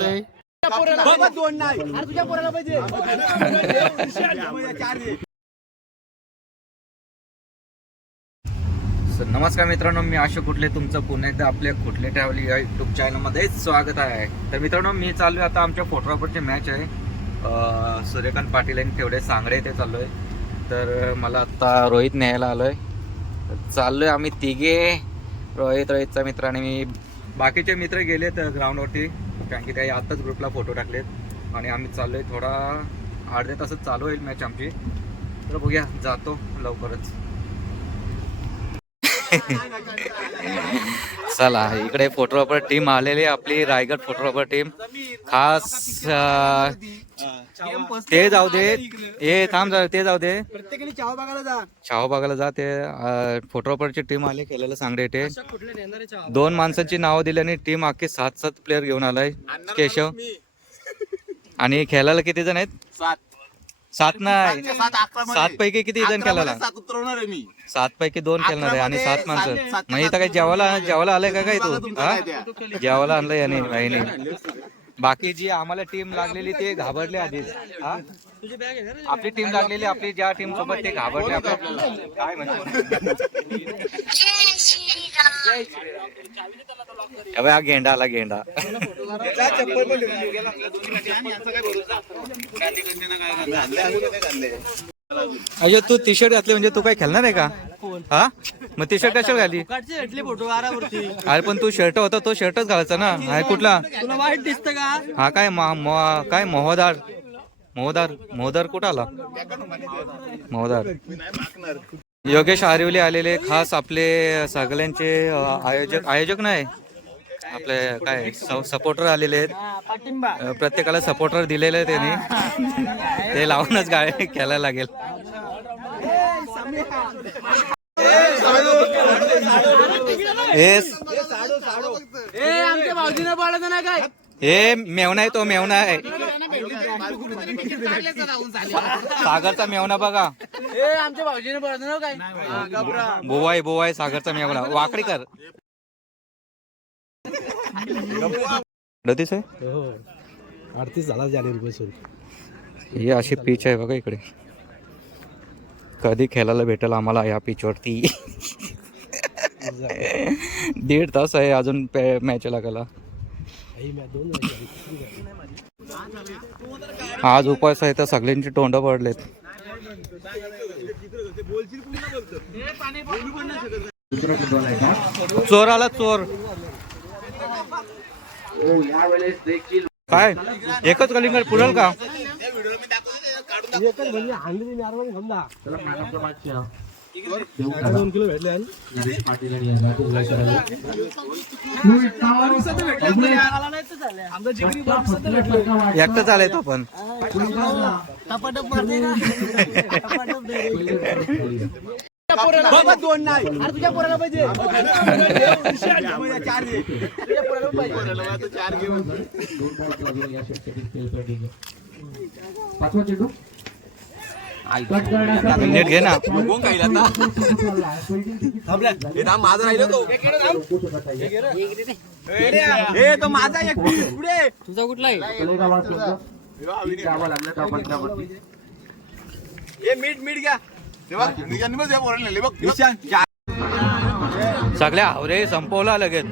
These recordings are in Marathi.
आहे. नमस्कार मित्रांनो मी अशोक कुठले तुमचं पुन्हा एकदा आपल्या कुठले ट्रॅव्हलिंग या युट्यूब चॅनलमध्ये स्वागत आहे. तर मित्रांनो मी चालू आहे आता आमच्या फोटोग्राफरची मॅच आहे. सूर्यकांत पाटील आणि तेवढे सांगडे इथे चालू आहे तर मला आत्ता रोहित न्यायला आलो आहे चाललो आहे आम्ही तिघे. रोहित रोहितचा मित्र आणि मी. बाकीचे मित्र गेलेत ग्राउंडवरती कारण की काही आत्ताच ग्रुपला फोटो टाकलेत. आणि आम्ही चाललो आहे थोडा अर्ध्या तासात चालू होईल मॅच आमची. तर बघूया जातो लवकरच. चला इकडे फोटोग्राफर टीम आलेली आपली रायगड फोटोग्राफर टीम खास ते जाऊ दे. हे थांब ते जाऊ दे. प्रत्येकाने चाव जा. बागाला जा ते फोटोग्राफरची टीम आली खेळायला सांगडे चाव दोन माणसांची नावं दिली आणि टीम अख्खी सात सात प्लेअर घेऊन आलाय. केशव. आणि खेळायला किती जण आहेत? सात. नाही सात पैकी किती जण खेळायला सात उतरवणार आहे मी. सात पैकी दोन खेळणार आहे आणि सात माणसं. मग इथं काय जेवायला जेवायला आलंय का काय तू? हा? जेवायला आणलंय याने नाही बाकी जी आम्हाला टीम लागलेली ते घाबरले आधी हा? आपली टीम लागलेली आपली ज्या टीम सोबत ते घाबरले काय म्हणजे अबे हा गेंडा आला गेंडा. अयो तू टी शर्ट घातली म्हणजे तू काय खेळणार आहे का? हा? मग टी शर्ट कशाला घाली अरे पण तू शर्ट होता तो शर्टच घालायचा ना. कुठला? तुला वाईट दिसतं का? हा काय काय मोहदार? मोहदार मोहदार कुठं आला? मोहदार योगेश आरिवले आलेले खास आपले सगळ्यांचे आयोजक आयोजक नाही आपले काय सपोर्टर आलेले आहेत. प्रत्येकाला सपोर्टर दिलेले त्यांनी. ते लावूनच गाडी खेळायला लागेल. हे मेवना आहे तो मेवना आहे. सागरचा मेवना बघा. ए आमच्या भाऊजीने पाळलं ना काय? घबरा. बोवाय बोवाय सागरचा मेवना वाकडी कर. अडतीस आहे? अडतीस झाला झाले रुपये सुरू ही अशी पीच आहे बघा इकडे. कधी खेळायला भेटेल आम्हाला या पिचवरती दीड तास आहे अजून मॅच लागायला आज उपास आहे तर सगळ्यांची तोंड पडलेत. चोर आला चोर. काय? एकच कलिंगड पुरल का? एकच म्हणजे हांडली दोन किलो भेटले नरेश पाटील आणि दोन नाही तुझ्या पोराला पाहिजे पाहिजे पाचवा चेंडू. नीट घे ना. माझा राहिलो तो. ए तो माझा एक पुढे. तुझा कुठला मीठ मीठ घ्या. सगळ्या आवरे संपवला लगेच.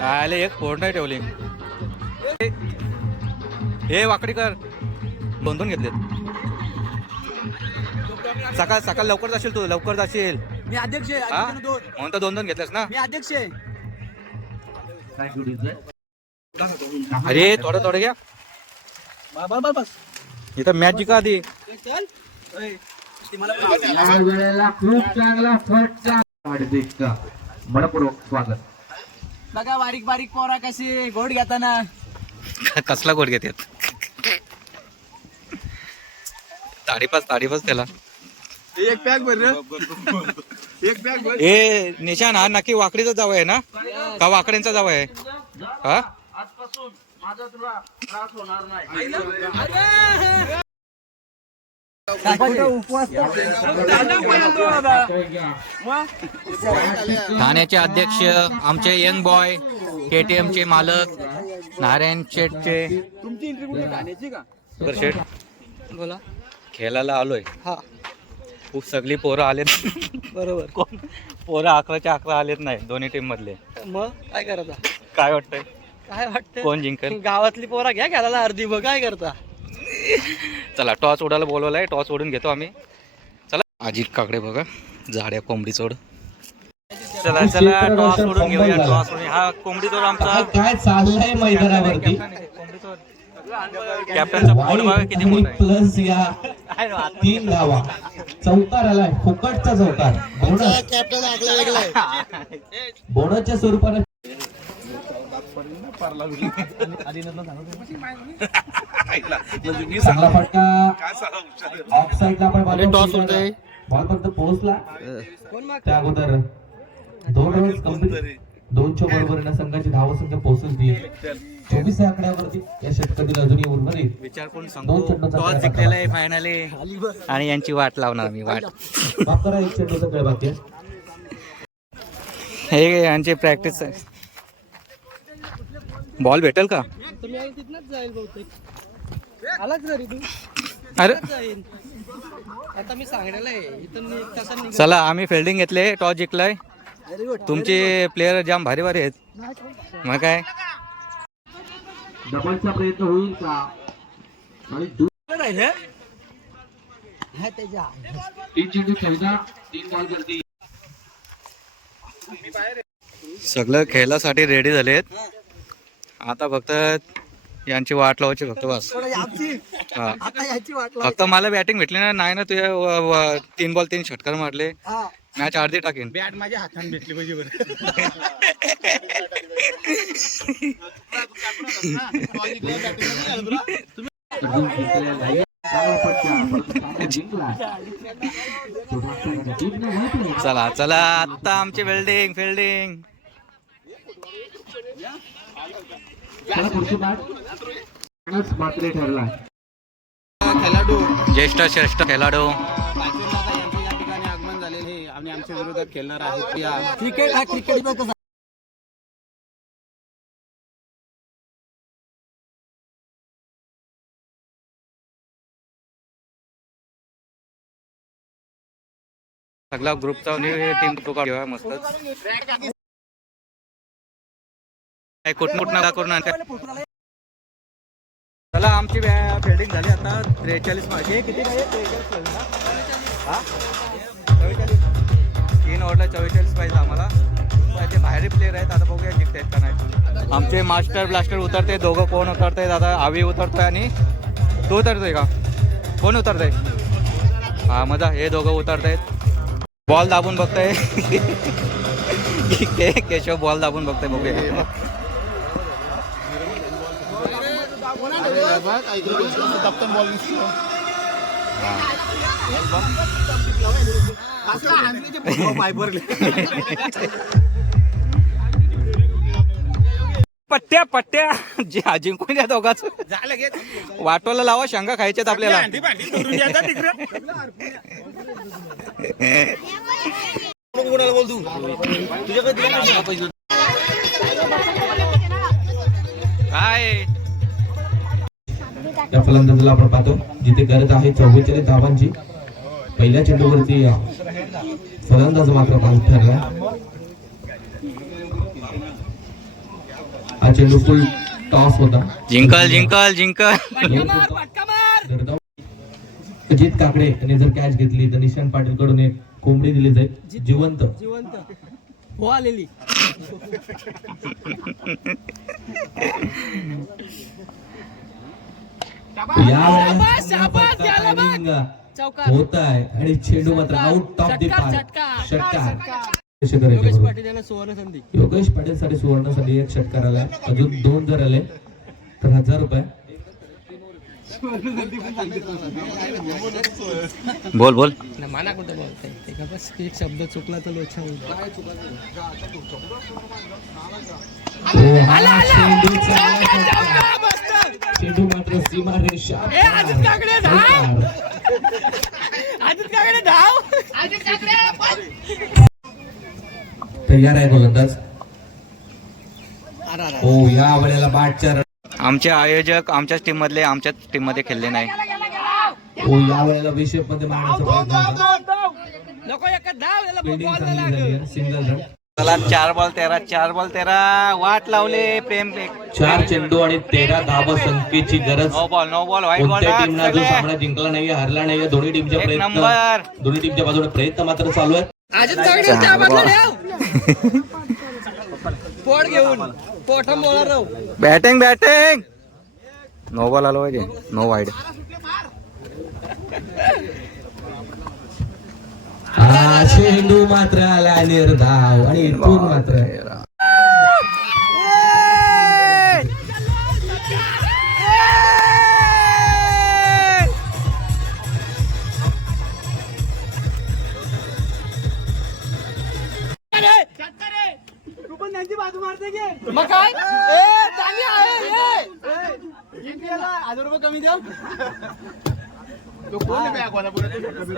आले एक फोड नाही ठेवली. हे वाकडी कर. दोन दोन घेतलेत. सकाळ सकाळ लवकर जाशील तू लवकर जाशील. मी अध्यक्ष आहे हा? दोन. म्हणून तर दोन दोन घेतलेस ना? मी अध्यक्ष आहे? अरे थोडं थोडं घ्या. बस. इथं मॅच जिका आधी. चल. ए, ती मला या वेळेला खूप चांगला फटका हार्दिकचा मनपूर्वक स्वागत. बघा बारीक बारीक पोरा कशी गोड घेताना. कसला गोड घेतात? ताडीपास ताडीपास त्याला. एक पॅक भर एक पॅक भर. ए निशान हा नक्की वाकडीचा जावं आहे ना? का वाकड्यांचा जावं आहे? हा? अरे ठाण्याचे अध्यक्ष आमचे यंग बॉय केटीएम चे मालक नारायण शेठचे बरं शेठ बोला. खेळायला आलोय. हा. खूप सगळी पोरं आलेत. बरोबर. कोण? पोरं अकराच्या अकरा आलेत नाही दोन्ही टीम मधले. मग काय करायचं काय वाटतंय? काय वाटतं कोण जिंकेल? गावातली पोरा घ्या घ्यायला अर्धी बघ काय करता? चला टॉस उडायला बोलवलाय टॉस उडून घेतो आम्ही. चला. अजित काकडे बघा झाड्या कोंबडी चोड. चला चला टॉस उडून घेऊया टॉस उडून हा कोंबडी चोड आमचा. काय चाललंय मैदानावरती? कॅप्टनचा बोर्ड बघा किती मोठा आहे. प्लस या तीन धावा चौकार आलाय फुकटचा चौकार बोनस. बोनसच्या स्वरूपाने म्हणजे मी चांगला फटका. ऑफ साईडला आपण अरे, toss होतोय. बॉल फक्त पोहोचला. त्या अगोदर दोन रन्स कंप्लीट दोनच्या बरोबरीने संघाची धाव संख्या पोहोचली चोवीस आकड्यावरती या षटकातील अजूनही उर्वरित विचार दोन खेळ जिंकलेला आहे फायनली आणि यांची वाट लावणार मी वाट. माफ करा एक चेंडूचा खेळ बाकी हे यांची प्रॅक्टिस आहे. बॉल भेटेल का? अरे. आता मी सांगण्याला चला आम्ही फिल्डिंग घेतले टॉस जिंकलाय. तुमचे प्लेयर जाम भारी भारी आहेत. मग काय? डबलचा प्रयत्न होईल का? आणि दु- हा त्याच्या तीन चेंडू खेळता तीन बॉल करती सगळं खेळासाठी रेडी झालेत. आता फक्त यांची वाट लावायची फक्त बस. थोडं याची हा. आता याची वाट फक्त मला बॅटिंग भेटली ना नाही ना तुझ्या तीन बॉल तीन षटकार मारले. मॅच अर्धी टाकेन. बॅट माझ्या हाताने भेटली पाहिजे आहे. चला चला आता आमची फिल्डिंग फिल्डिंग ठरला खेळाडू. ज्येष्ठ श्रेष्ठ खेळाडू. आणि आमच्या विरोधात खेळणार आहेत. क्रिकेट हा क्रिकेट सगळा ग्रुपचा टीम तो काढूया मस्त. कुठं कुठं करून चला आमची फिल्डिंग झाली आता त्रेचाळीस माझे किती त्रेचाळीस हा? तीन ओव्हरला चव्वेचाळीस पाहिजे आम्हाला. त्याचे बाहेर प्लेयर आहेत आता बघूया जिंकतायत का नाही. आमचे मास्टर ब्लास्टर उतरते दोघं कोण उतरतायत आता आवी उतरतोय आणि तो उतरतोय का? कोण उतरतंय? हा मजा. हे दोघं उतरतायत बॉल दाबून बघताय. के- केशव बॉल दाबून बघताय बघूया. पट्ट्या पट्ट्या. जे जिंकून द्या दोघाच. वाटोला लावा शेंगा खायच्यात आपल्याला. काय? या फलंदाजाला आपण पाहतो जिथे गरज आहे चव्वेचाळीस धावांची. पहिल्या चेंडूवरती फलंदाज मात्र बाद ठरला. हा चेंडू फुल टॉस होता. जिंकल जिंकल जिंकल. अजित काकडे यांनी जर कॅच घेतली तर निशांत पाटील कडून एक कोंबडी दिली जाईल. जिवंत. जिवंत. हो आलेली. या होत आहे आणि चेंडू मात्र आउट ऑफ द पार्क षटकार. योगेश? पाटील यांना सुवर्ण संधी. योगेश पाटील साठी सुवर्णसाठी एक षटकार आला अजून दोन जर आले तर हजार रुपये. बोल बोल. माना कुठे बोलताय ते का बस. एक शब्द चुकला तर लोचा होईल. हा चेंडू मात्र सीमा रेषा. तयार आहे गोलंदाज हो या वेळेला बाटच्या आमचे आयोजक आमच्याच टीम मधले आमच्याच टीममध्ये खेळले नाही. हो या वेळेला विषयमध्ये मारण्याचा प्रयत्न. सिंगल रन चला चार बॉल तेरा चार बॉल तेरा. वाट लावले प्रेम चार चेंडू आणि तेरा धाव संख्येची गरज. No ball no ball wide ball टीमला जो सामना जिंकला नाहीये हरला नाहीये दोन्ही टीमचे एक प्रयत्न नंबर. दोन्ही टीमच्या बाजूने प्रयत्न मात्र चालू आहे. चार ball. पोट घेऊन. पोटम बोला राव बॅटिंग बॅटिंग. नो बॉल आलो पाहिजे. नो वाईड हा चेंडू मात्र आला निर्धाव आणि इथून मात्र. मग काय? ए चांगली आहे ए. इंडियाला हजार रुपये कमी देऊ.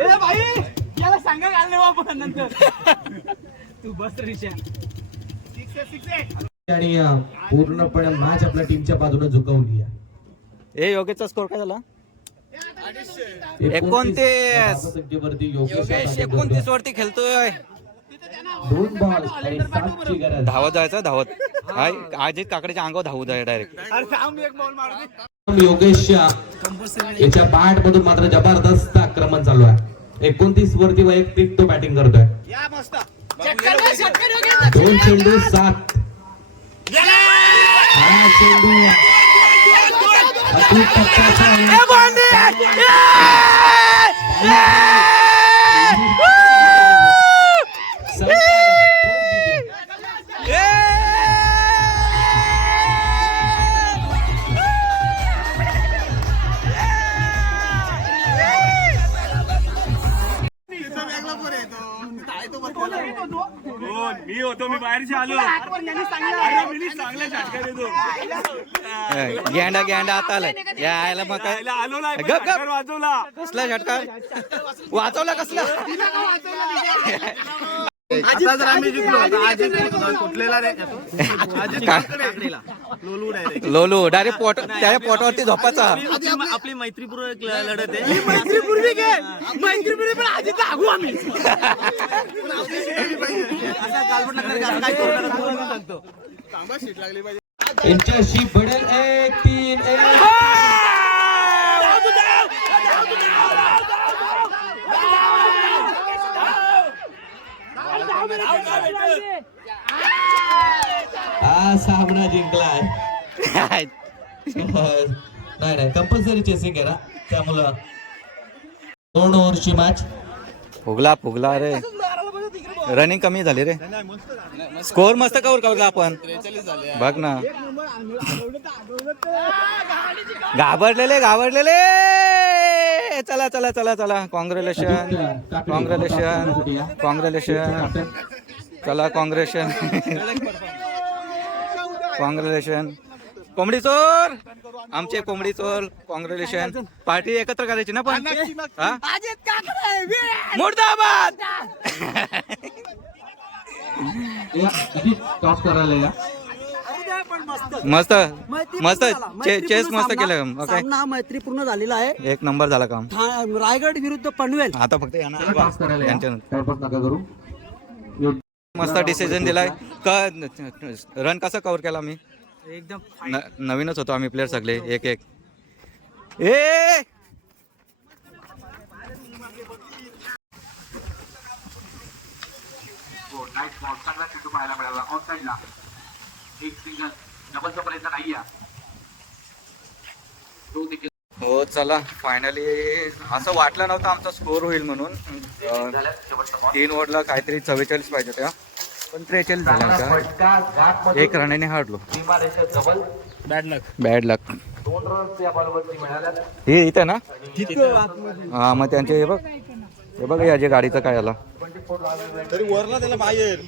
ए भाई याला सांगा घालणे आपण नंतर? तू बस रिक्षा आणि पूर्णपणे मॅच आपल्या टीमच्या बाजूने झुकवली आहे ए योगेशचा स्कोर काय झाला? एकोणतीस. एकोणतीस. धावसंख्येवरती योगेश एकोणतीस वरती खेळतोय दोन बॉल धावत जायचं धावत. हाय अजित काकडेच्या अंगावर धावू जाय डायरेक्ट योगेशच्या याच्या बॅट मधून मात्र जबरदस्त आक्रमण चालू आहे. एकोणतीस वरती वैयक्तिक तो बॅटिंग करतोय दोन चेंडू सात हा चेंडू आलो गेंडा गेंडा आता आलाय यायला मग काय? आलो नाही वाजवला. कसला झटका वाचवला कसला? आता जर आम्ही जिंकलो तर आज कुठलेला रे काय? लोलू डायरेक्ट पोट त्या पोटावरती झोपाचा आपली मैत्रीपूर्वक लढत आहे. मैत्रीपूर्वी घे मैत्रीपूर्वी पण आधी जागू आम्ही. यांच्याशी बडेल एक तीन एक. हा सामना जिंकलाय. नाही नाही कंपल्सरी चेसिंग आहे ना त्यामुळं दोन ओव्हरची मॅच फुगला फुगला रे. रनिंग कमी झाली रे. स्कोर मस्त कवर कवरला आपण. बघ ना. घाबरलेले घाबरलेले. चला चला चला चला. कॉंग्रॅच्युलेशन कॉंग्रॅच्युलेशन कॉंग्रॅच्युलेशन चला कॉंग्रॅच्युलेशन कॉंग्रॅच्युलेशन कोंबडी चोर. आमचे कोंबडी चोर. कॉंग्रॅच्युलेशन पार्टी एकत्र करायची ना पण. मुर्दाबाद! टॉस करायला या. मस्त. मस्त. चेस मस्त केलं. ओके. हा मैत्रीपूर्ण झालेला आहे. एक नंबर झाला काम. रायगड विरुद्ध पनवेल. आता फक्त यांच्या मस्त डिसिजन दिलाय. क रन कसा कव्हर केला मी एकदम न- नवीनच होतो आम्ही प्लेअर सगळे. एक एक. ए! हो चला फायनली असं वाटलं नव्हतं आमचा स्कोर होईल म्हणून. तीन ओव्हरला काहीतरी चव्वेचाळीस पाहिजे त्या पण त्रेचाळीस झाला आमचा एक रनाने हारलो. बॅड लक बॅड लक हे इथे ना? हा मग त्यांचे हे बघ. हे बघ या जे गाडीचं काय आला. तरी वरला त्याला बाहेर.